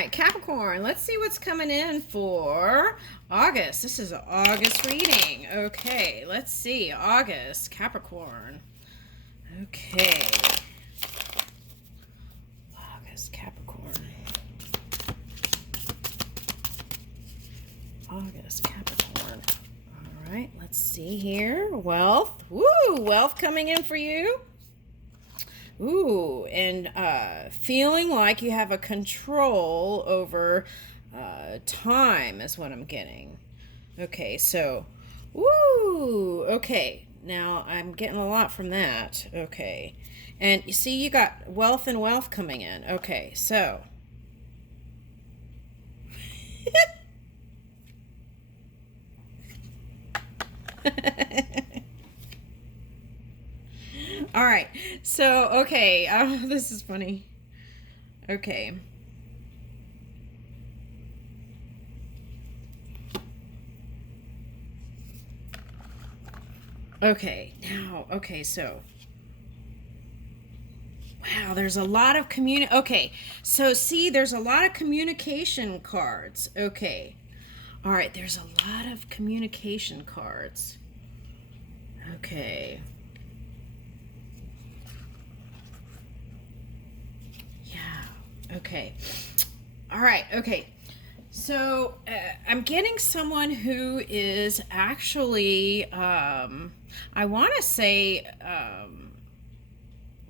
right, Capricorn, let's see what's coming in for August. This is an August reading. Okay, let's see. August, Capricorn. Okay. August, Capricorn. August, Capricorn. All right, let's see here. Wealth. Woo! Wealth coming in for you. Ooh, and feeling like you have a control over time is what I'm getting. Okay, so, woo, okay. Now, I'm getting a lot from that. Okay. And you see, you got wealth and wealth coming in. Okay, so. All right. So, okay. This is funny. Okay. Okay. Now, okay. So, wow, there's a lot of Okay. So, see, there's a lot of communication cards. Okay. All right. There's a lot of communication cards. Okay. Okay. All right. Okay. So I'm getting someone who is actually, I want to say,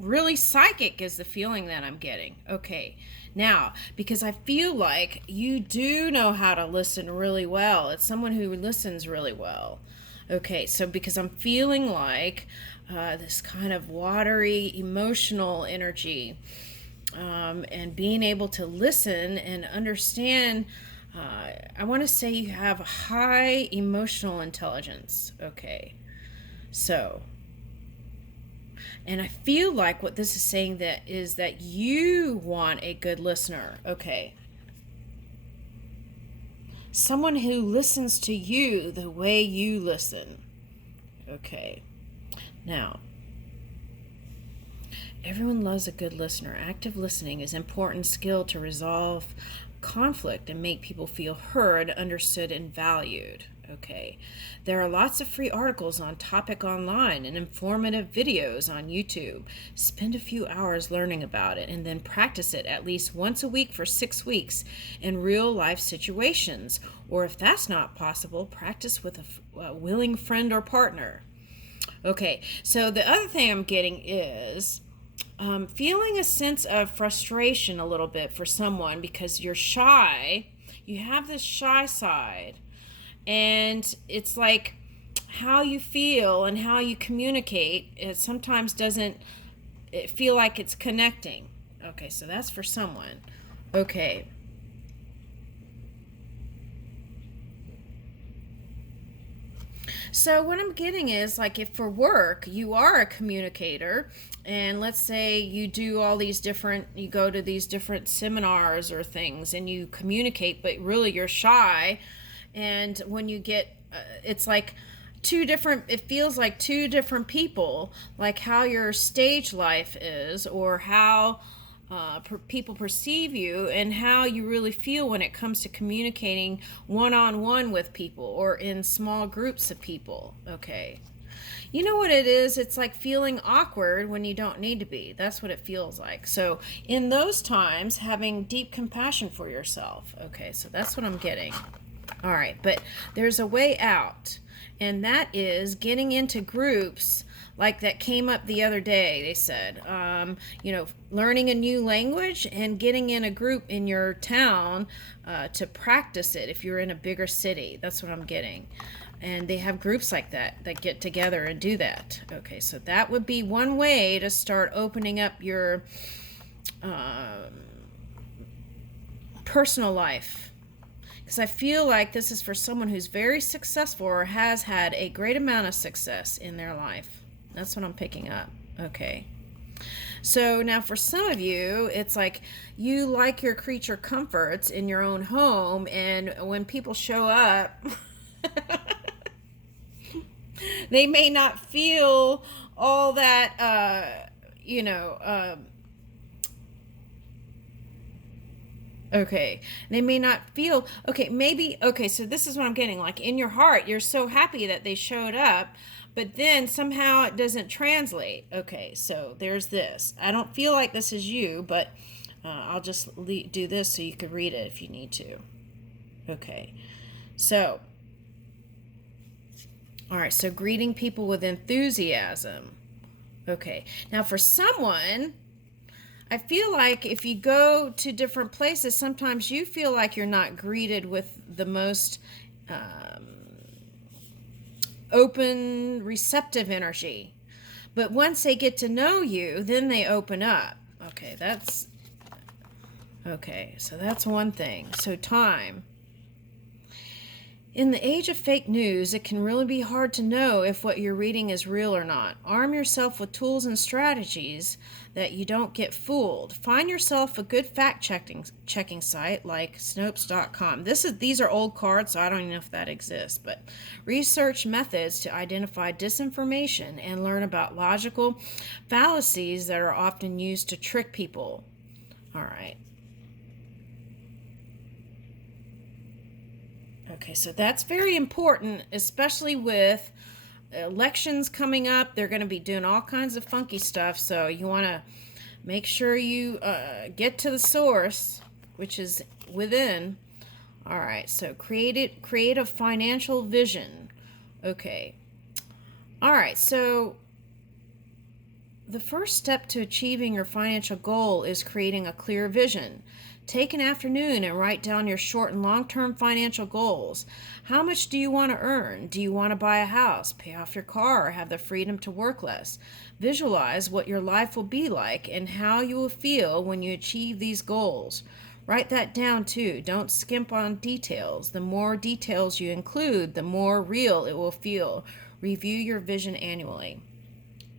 really psychic is the feeling that I'm getting. Okay. Now, because I feel like you do know how to listen really well. It's someone who listens really well. Okay. So because I'm feeling like this kind of watery, emotional energy. And being able to listen and understand, I want to say you have high emotional intelligence. Okay, so, and I feel like what this is saying that is that you want a good listener. Okay, someone who listens to you the way you listen. Okay, now. Everyone loves a good listener. Active listening is an important skill to resolve conflict and make people feel heard, understood, and valued. Okay. There are lots of free articles on topic online and informative videos on YouTube. Spend a few hours learning about it and then practice it at least once a week for 6 weeks in real life situations. Or if that's not possible, practice with a willing friend or partner. Okay. So the other thing I'm getting is feeling a sense of frustration a little bit for someone because you're shy. You have this shy side, and it's like how you feel and how you communicate, it sometimes doesn't feel like it's connecting. Okay, so that's for someone. Okay. So what I'm getting is, like, if for work you are a communicator, and let's say you do all these different, you go to these different seminars or things and you communicate, but really you're shy, and when you get, it's like it feels like two different people, like how your stage life is, or how people perceive you, and how you really feel when it comes to communicating one-on-one with people or in small groups of people. Okay. You know what it is? It's like feeling awkward when you don't need to be. That's what it feels like. So in those times, having deep compassion for yourself. Okay, so that's what I'm getting. All right, but there's a way out, and that is getting into groups like that came up the other day. They said, learning a new language and getting in a group in your town to practice it if you're in a bigger city. That's what I'm getting. And they have groups like that get together and do that. Okay, so that would be one way to start opening up your personal life. Because I feel like this is for someone who's very successful or has had a great amount of success in their life. That's what I'm picking up. Okay. So now for some of you, it's like you like your creature comforts in your own home, and when people show up, they may not feel all that, Okay. They may not feel, okay, maybe, okay, so this is what I'm getting. Like in your heart, you're so happy that they showed up, but then somehow it doesn't translate. Okay, so there's this. I don't feel like this is you, but I'll just do this so you can read it if you need to. Okay, so, all right, so greeting people with enthusiasm. Okay, now for someone, I feel like if you go to different places, sometimes you feel like you're not greeted with the most open, receptive energy. But once they get to know you, then they open up. Okay, so that's one thing. So time. In the age of fake news, it can really be hard to know if what you're reading is real or not. Arm yourself with tools and strategies that you don't get fooled. Find yourself a good fact-checking site like Snopes.com. These are old cards, so I don't even know if that exists, but research methods to identify disinformation and learn about logical fallacies that are often used to trick people. All right. Okay, so that's very important, especially with elections coming up. They're going to be doing all kinds of funky stuff, so you want to make sure you get to the source, which is within. All right, so create a financial vision. Okay. All right, so the first step to achieving your financial goal is creating a clear vision. Take an afternoon and write down your short and long-term financial goals. How much do you want to earn? Do you want to buy a house, pay off your car, or have the freedom to work less? Visualize what your life will be like and how you will feel when you achieve these goals. Write that down too. Don't skimp on details. The more details you include, the more real it will feel. Review your vision annually.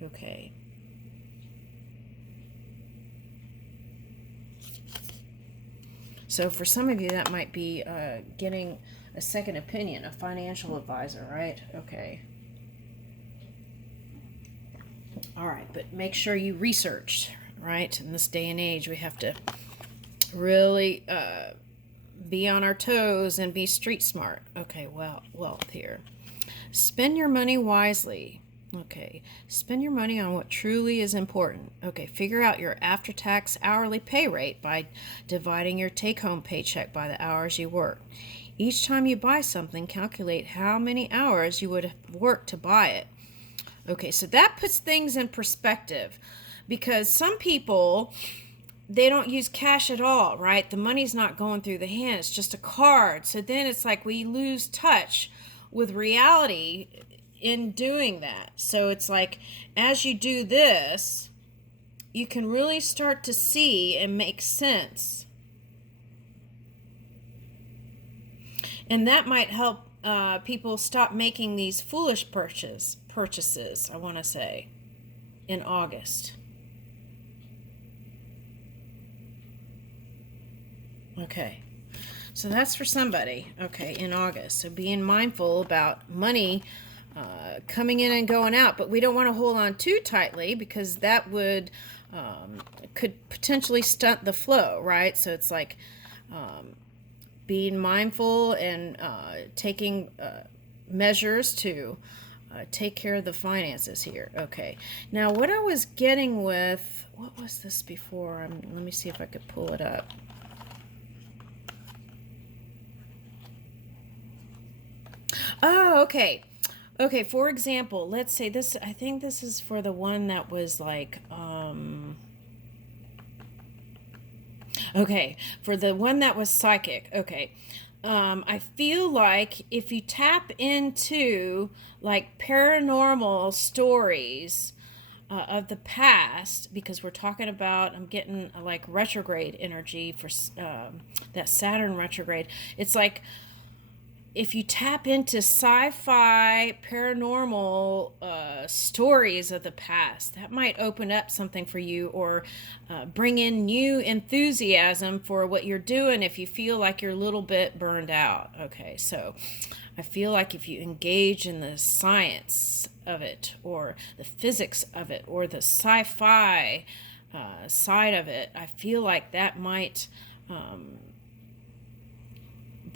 Okay. So for some of you, that might be getting a second opinion, a financial advisor, right? Okay. All right, but make sure you research, right? In this day and age, we have to really be on our toes and be street smart. Okay, well, wealth here. Spend your money wisely. Okay, spend your money on what truly is important. Okay, figure out your after-tax hourly pay rate by dividing your take-home paycheck by the hours you work. Each time you buy something, calculate how many hours you would have worked to buy it. Okay, so that puts things in perspective because some people, they don't use cash at all, right? The money's not going through the hand, it's just a card. So then it's like we lose touch with reality in doing that. So it's like as you do this, you can really start to see and make sense. And that might help people stop making these foolish purchases, I want to say, in August. Okay. So that's for somebody, okay, in August. So being mindful about money coming in and going out, but we don't want to hold on too tightly because that could potentially stunt the flow, right? So it's like being mindful and taking measures to take care of the finances here. Okay. Now, what I was getting with, what was this before? Let me see if I could pull it up. Oh, okay. Okay, for example, let's say this, I think this is for the one that was like, okay, for the one that was psychic, okay. I feel like if you tap into like paranormal stories of the past, because we're talking about, I'm getting like retrograde energy for that Saturn retrograde. It's like, if you tap into sci-fi paranormal stories of the past, that might open up something for you or bring in new enthusiasm for what you're doing if you feel like you're a little bit burned out. Okay, so I feel like if you engage in the science of it or the physics of it or the sci-fi side of it, I feel like that might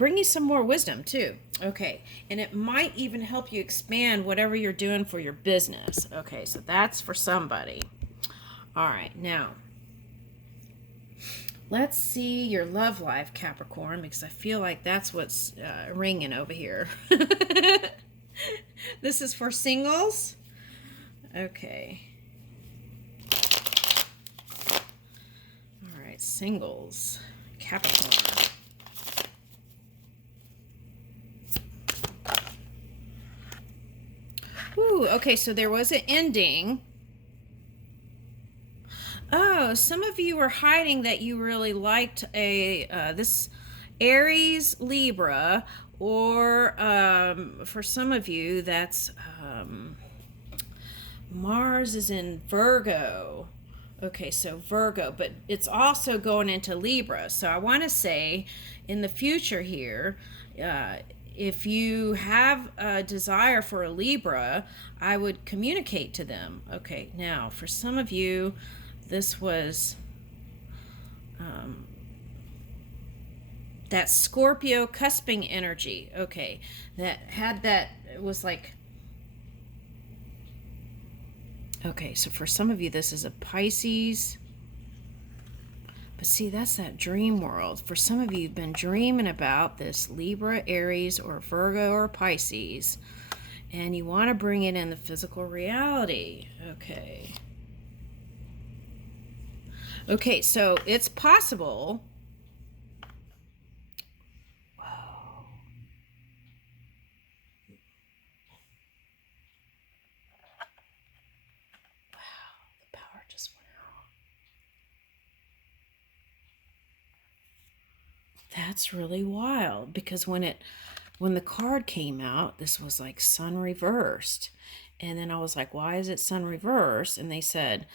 bring you some more wisdom too. Okay, and it might even help you expand whatever you're doing for your business. Okay, so that's for somebody. All right, now let's see your love life, Capricorn, because I feel like that's what's ringing over here. This is for singles. Okay. All right, singles, Capricorn. Ooh, okay, so there was an ending. Oh, some of you were hiding that you really liked this Aries Libra, or for some of you that's Mars is in Virgo. Okay, so Virgo, but it's also going into Libra. So I want to say in the future here, if you have a desire for a Libra, I would communicate to them. Okay, now for some of you, this was that Scorpio cusping energy. Okay, that had that, it was like, okay, so for some of you, this is a Pisces. But see, that's that dream world. For some of you, you've been dreaming about this Libra, Aries, or Virgo, or Pisces, and you want to bring it in the physical reality. Okay. Okay, so it's possible. Whoa. Wow, the power just went out. That's really wild, because when the card came out, this was like sun reversed. And then I was like, why is it sun reversed? And they said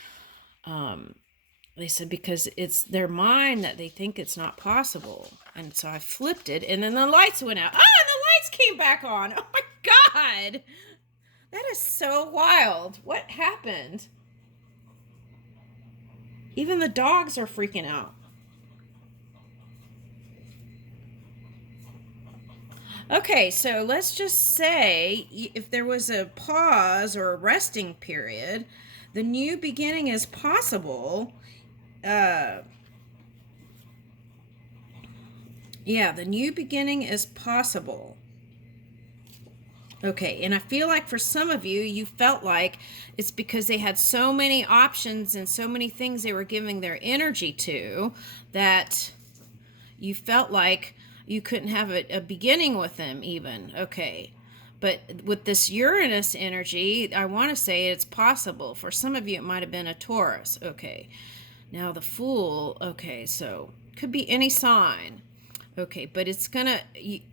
because it's their mind that they think it's not possible. And so I flipped it, and then the lights went out. Ah, and the lights came back on. Oh my God. That is so wild. What happened? Even the dogs are freaking out. Okay, so let's just say if there was a pause or a resting period, the new beginning is possible. Yeah, the new beginning is possible. Okay, and I feel like for some of you, you felt like it's because they had so many options and so many things they were giving their energy to that you felt like you couldn't have a beginning with them even. Okay, but with this Uranus energy, I want to say it's possible. For some of you, it might have been a Taurus. Okay, now the Fool. Okay, so could be any sign. Okay, but it's gonna,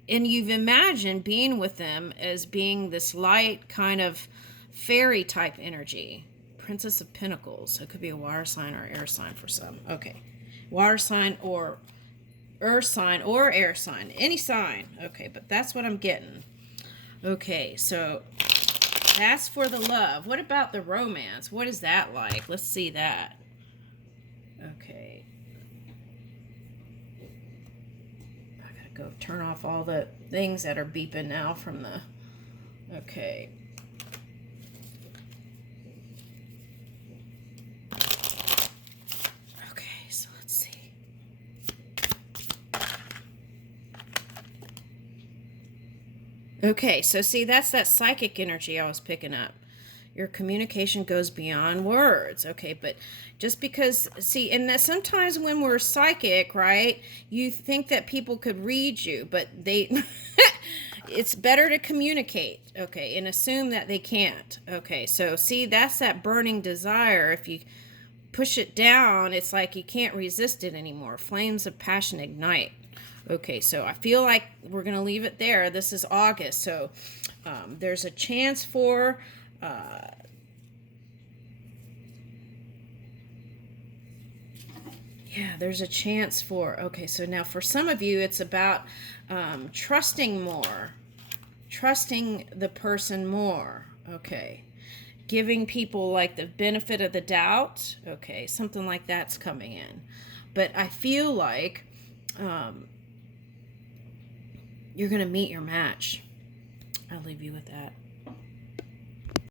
and you've imagined being with them as being this light kind of fairy type energy. Princess of Pentacles. So it could be a water sign or air sign for some. Okay, water sign or earth sign or air sign, any sign. Okay, but that's what I'm getting. Okay, so that's for the love. What about the romance? What is that like? Let's see that. Okay. I gotta go turn off all the things that are beeping now from the... Okay. Okay, so let's see. Okay, so see, that's that psychic energy I was picking up. Your communication goes beyond words. Okay, but just because, see, and that sometimes when we're psychic, right, you think that people could read you, but they, it's better to communicate, okay, and assume that they can't. Okay, so see, that's that burning desire. If you push it down, it's like you can't resist it anymore. Flames of passion ignite. Okay, so I feel like we're going to leave it there. This is August, so there's a chance for... yeah, there's a chance for... Okay, so now for some of you, it's about trusting more. Trusting the person more. Okay. Giving people like the benefit of the doubt. Okay, something like that's coming in. But I feel like... you're going to meet your match. I'll leave you with that.